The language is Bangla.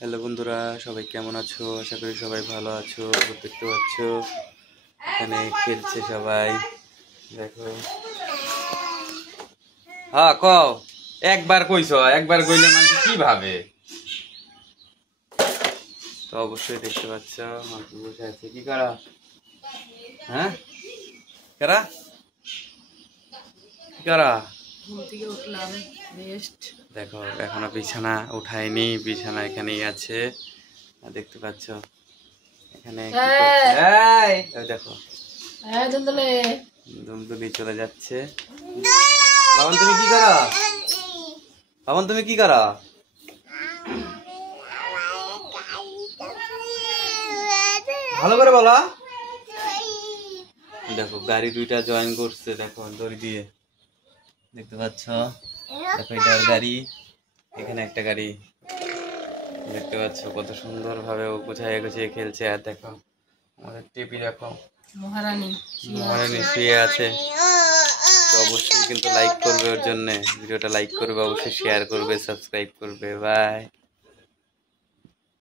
হ্যালো বন্ধুরা, সবাই কেমন আছো? আশা করি সবাই ভালো আছো। দেখতে পাচ্ছ এখানে খেলছে সবাই, দেখো। হ্যাঁ কও, একবার কইছ, একবার কইলে মানুষ কি ভাবে? তো অবশ্যই দেখতে পাচ্ছ মাকে বসে আছে। কি করা? হ্যাঁ কারা কি করা? ঘুম থেকে উঠলাম, রেস্ট। দেখো এখনো বিছানা উঠায়নি, বিছানা এখানেই আছে। দেখতে পাচ্ছ এখানে কি করছে? এই দেখো দুলদুলি চলে যাচ্ছে। বাবন তুমি কি করো? বাবন তুমি কি করো? ভালো করে বলা। দেখো গাড়ি দুইটা জয়েন করছে, দেখো দড়ি দিয়ে, দেখতে পাচ্ছ। দেখো এটার গাড়ি, এখানে একটা গাড়ি, দেখতে পাচ্ছ কত সুন্দর ভাবে ও গুছাইয়ে গুছিয়ে খেলছে। আর দেখো আমাদের টিপি, দেখো মহারানী মহারানী শুয়ে আছে। তো অবশ্যই কিন্তু লাইক করবে, ওর জন্য ভিডিওটা লাইক করবে, অবশ্যই শেয়ার করবে, সাবস্ক্রাইব করবে। বাই।